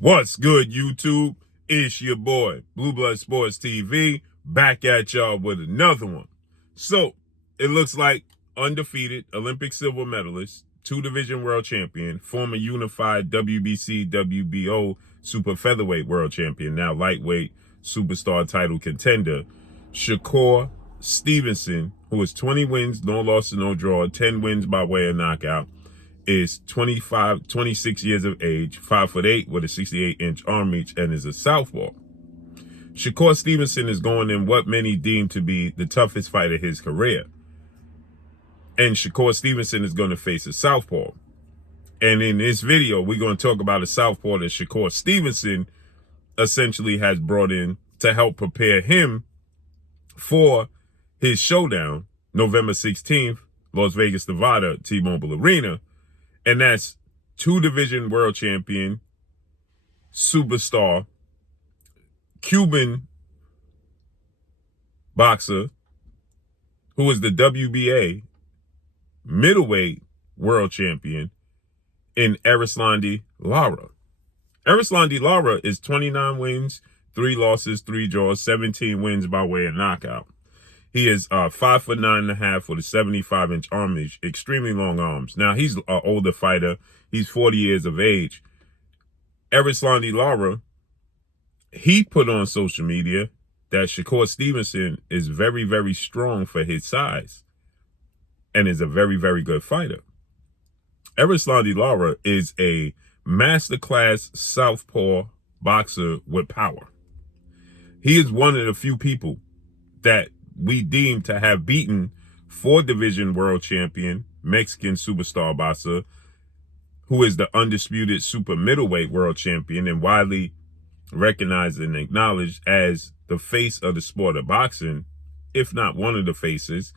What's good, YouTube? It's your boy, Blue Blood Sports TV, back at y'all with another one. So, it looks like undefeated Olympic silver medalist, two-division world champion, former unified WBC, WBO super featherweight world champion, now lightweight superstar title contender, Shakur Stevenson, who is 20 wins, no loss, no draw, 10 wins by way of knockout, is 26 years of age, 5'8" with a 68-inch arm reach, and is a southpaw. Shakur Stevenson is going in what many deem to be the toughest fight of his career. And Shakur Stevenson is going to face a southpaw. And in this video, we're going to talk about a southpaw that Shakur Stevenson essentially has brought in to help prepare him for his showdown, November 16th, Las Vegas, Nevada, T-Mobile Arena. And that's two-division world champion, superstar, Cuban boxer, who is the WBA middleweight world champion in Erislandy Lara. Erislandy Lara is 29 wins, 3 losses, 3 draws, 17 wins by way of knockout. He is 5'9.5" with a 75-inch arm reach, extremely long arms. Now, he's an older fighter. He's 40 years of age. Erislandy Lara, he put on social media that Shakur Stevenson is very, very strong for his size and is a very, very good fighter. Erislandy Lara is a masterclass southpaw boxer with power. He is one of the few people that we deem to have beaten 4-division world champion, Mexican superstar boxer, who is the undisputed super middleweight world champion and widely recognized and acknowledged as the face of the sport of boxing, if not one of the faces,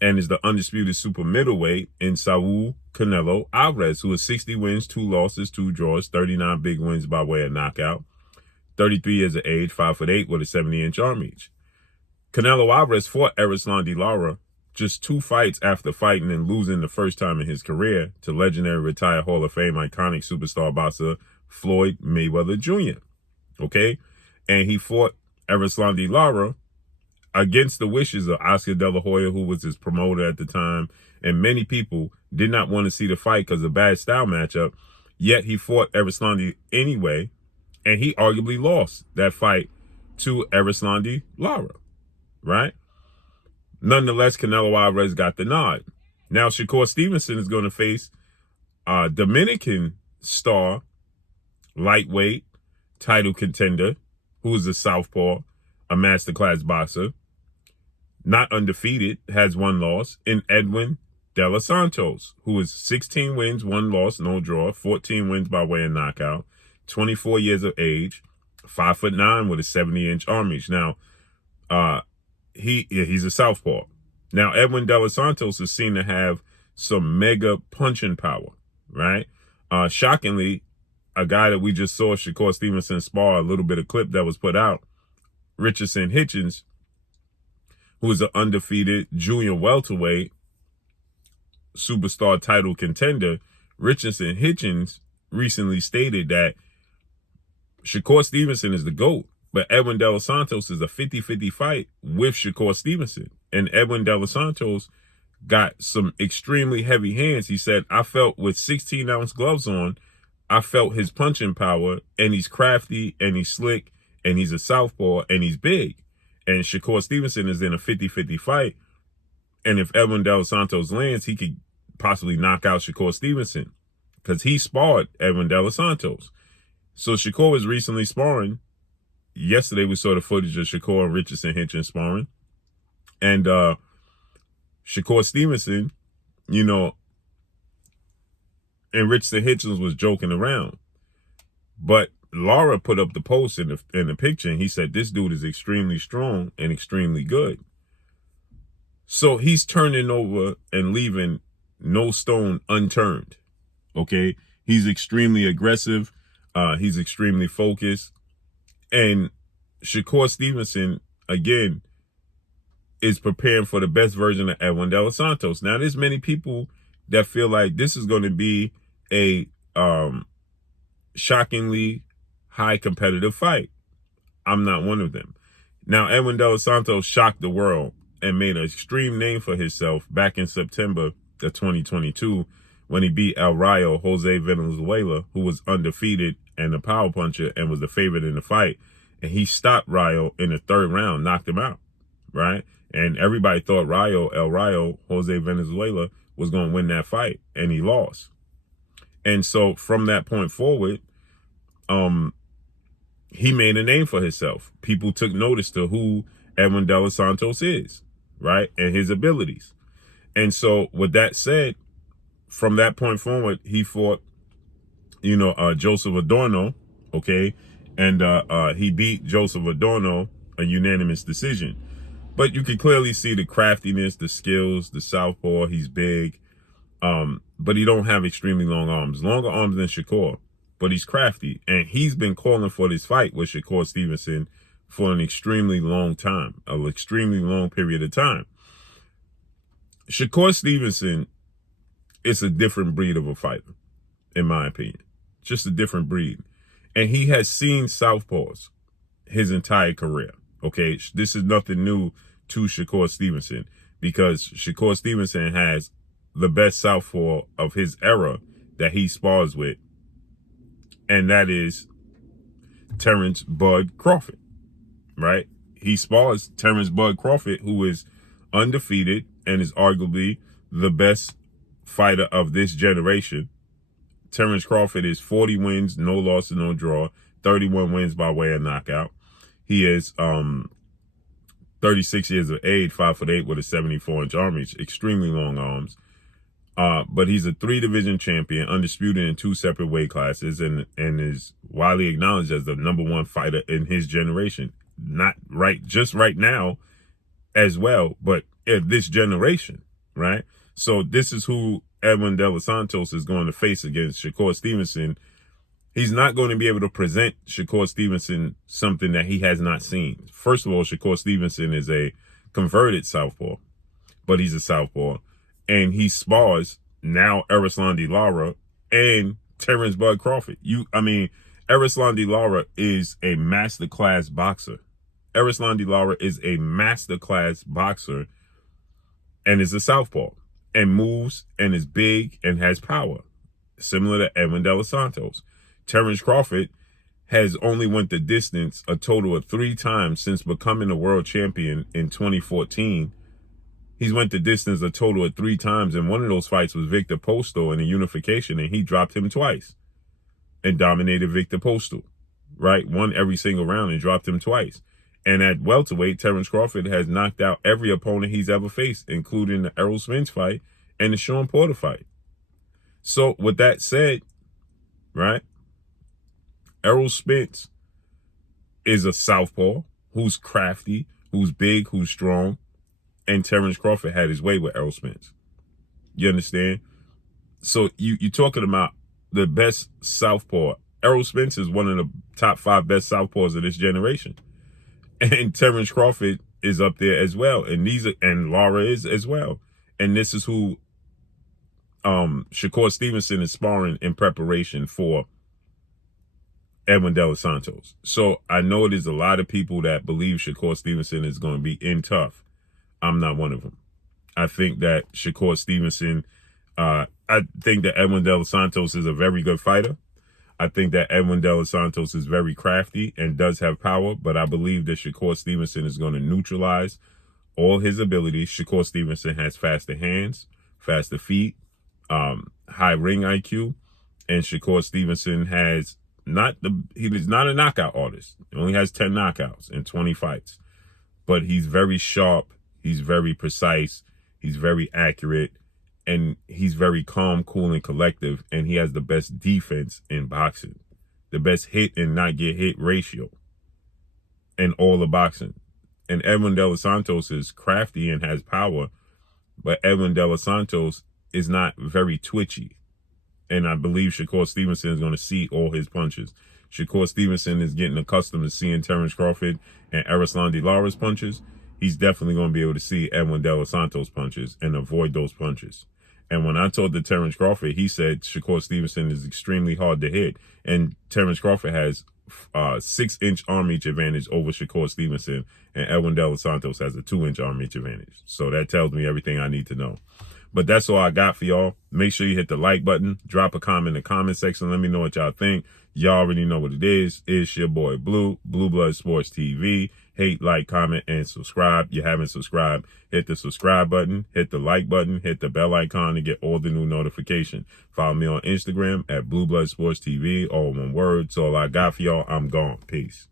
and is the undisputed super middleweight in Saul Canelo Alvarez, who is 60 wins, 2 losses, 2 draws, 39 big wins by way of knockout, 33 years of age, 5'8" with a 70-inch arm reach. Canelo Alvarez fought Erislandy Lara just 2 fights after fighting and losing the first time in his career to legendary retired Hall of Fame iconic superstar boxer Floyd Mayweather Jr. Okay? And he fought Erislandy Lara against the wishes of Oscar De La Hoya, who was his promoter at the time, and many people did not want to see the fight because of a bad style matchup, yet he fought Erislandy anyway, and he arguably lost that fight to Erislandy Lara. Right? Nonetheless, Canelo Alvarez got the nod. Now, Shakur Stevenson is going to face Dominican star, lightweight, title contender, who is a southpaw, a masterclass boxer, not undefeated, has 1 loss, in Edwin de Los Santos, who is 16 wins, 1 loss, no draw, 14 wins by way of knockout, 24 years of age, 5'9" with a 70-inch arm reach. Now, he's a southpaw. Now, Edwin de Los Santos is seen to have some mega punching power, right? Shockingly, a guy that we just saw, Shakur Stevenson spar, a little bit of clip that was put out, Richardson Hitchens, who is an undefeated junior welterweight superstar title contender. Richardson Hitchens recently stated that Shakur Stevenson is the GOAT, but Edwin de Los Santos is a 50-50 fight with Shakur Stevenson. And Edwin de Los Santos got some extremely heavy hands. He said, I felt with 16-ounce gloves on, I felt his punching power, and he's crafty, and he's slick, and he's a southpaw, and he's big. And Shakur Stevenson is in a 50-50 fight. And if Edwin de Los Santos lands, he could possibly knock out Shakur Stevenson because he sparred Edwin de Los Santos. So Shakur was recently sparring. Yesterday, we saw the footage of Shakur and Richardson Hitchens sparring. And Shakur Stevenson, you know, and Richardson Hitchens was joking around. But Lara put up the post in the picture, and he said, this dude is extremely strong and extremely good. So he's turning over and leaving no stone unturned, okay? He's extremely aggressive. He's extremely focused. And Shakur Stevenson, again, is preparing for the best version of Edwin de Los Santos. Now, there's many people that feel like this is going to be a shockingly high competitive fight. I'm not one of them. Now, Edwin Delos Santos shocked the world and made an extreme name for himself back in September of 2022 when he beat El Rayo Jose Venezuela, who was undefeated and a power puncher and was the favorite in the fight. And he stopped Rayo in the third round, knocked him out, right? And everybody thought El Rayo Jose Venezuela was going to win that fight, and he lost. And so from that point forward, he made a name for himself. People took notice to who Edwin Delos Santos is, right? And his abilities. And so with that said, from that point forward, he fought, Joseph Adorno, okay? And he beat Joseph Adorno, a unanimous decision. But you can clearly see the craftiness, the skills, the southpaw. He's big, but he don't have extremely long arms. Longer arms than Shakur, but he's crafty. And he's been calling for this fight with Shakur Stevenson for an extremely long time, an extremely long period of time. Shakur Stevenson is a different breed of a fighter, in my opinion. Just a different breed. And he has seen southpaws his entire career, okay? This is nothing new to Shakur Stevenson because Shakur Stevenson has the best southpaw of his era that he spars with, and that is Terrence Bud Crawford, right? He spars Terrence Bud Crawford, who is undefeated and is arguably the best fighter of this generation. Terrence Crawford is 40 wins, no loss and no draw, 31 wins by way of knockout. He is 36 years of age, 5'8" with a 74-inch arm reach, extremely long arms. But he's a 3-division champion, undisputed in 2 separate weight classes, and is widely acknowledged as the #1 fighter in his generation. Not just right now as well, but in this generation, right? So this is who Edwin Delos Santos is going to face against Shakur Stevenson. He's not going to be able to present Shakur Stevenson something that he has not seen. First of all, Shakur Stevenson is a converted southpaw, but he's a southpaw. And he spars now Erislandy Lara and Terrence Bud Crawford. Erislandy Lara is a masterclass boxer. Erislandy Lara is a masterclass boxer and is a southpaw and moves and is big and has power, similar to Edwin Delos Santos. Terrence Crawford has only went the distance a total of 3 times since becoming a world champion in 2014. He's went the distance a total of 3 times, and one of those fights was Victor Postal in a unification, and he dropped him twice and dominated Victor Postal, right? Won every single round and dropped him twice. And at welterweight, Terrence Crawford has knocked out every opponent he's ever faced, including the Errol Spence fight and the Sean Porter fight. So with that said, right, Errol Spence is a southpaw who's crafty, who's big, who's strong, and Terrence Crawford had his way with Errol Spence. You understand? So you're talking about the best southpaw. Errol Spence is one of the top 5 best southpaws of this generation. And Terrence Crawford is up there as well. And Lara is as well. And this is who Shakur Stevenson is sparring in preparation for Edwin Delos Santos. So I know there's a lot of people that believe Shakur Stevenson is going to be in tough. I'm not one of them. I think that Shakur Stevenson, I think that Edwin Delos Santos is a very good fighter. I think that Edwin Delos Santos is very crafty and does have power, but I believe that Shakur Stevenson is going to neutralize all his abilities. Shakur Stevenson has faster hands, faster feet, high ring IQ, and Shakur Stevenson he's not a knockout artist. He only has 10 knockouts in 20 fights, but he's very sharp. He's very precise. He's very accurate. And he's very calm, cool, and collective. And he has the best defense in boxing. The best hit and not get hit ratio in all of boxing. And Edwin Delos Santos is crafty and has power. But Edwin Delos Santos is not very twitchy. And I believe Shakur Stevenson is going to see all his punches. Shakur Stevenson is getting accustomed to seeing Terrence Crawford and Erislandy Lara's punches. He's definitely going to be able to see Edwin Delos Santos punches and avoid those punches. And when I told Terrence Crawford, he said Shakur Stevenson is extremely hard to hit. And Terrence Crawford has 6-inch arm reach advantage over Shakur Stevenson, and Edwin Los Santos has a 2-inch arm reach advantage. So that tells me everything I need to know. But that's all I got for y'all. Make sure you hit the like button. Drop a comment in the comment section. Let me know what y'all think. Y'all already know what it is. It's your boy Blue, Blue Blood Sports TV. Hate, like, comment, and subscribe. You haven't subscribed, hit the subscribe button, hit the like button, hit the bell icon to get all the new notifications. Follow me on Instagram at Blue Blood Sports TV, all one word. So all I got for y'all. I'm gone. Peace.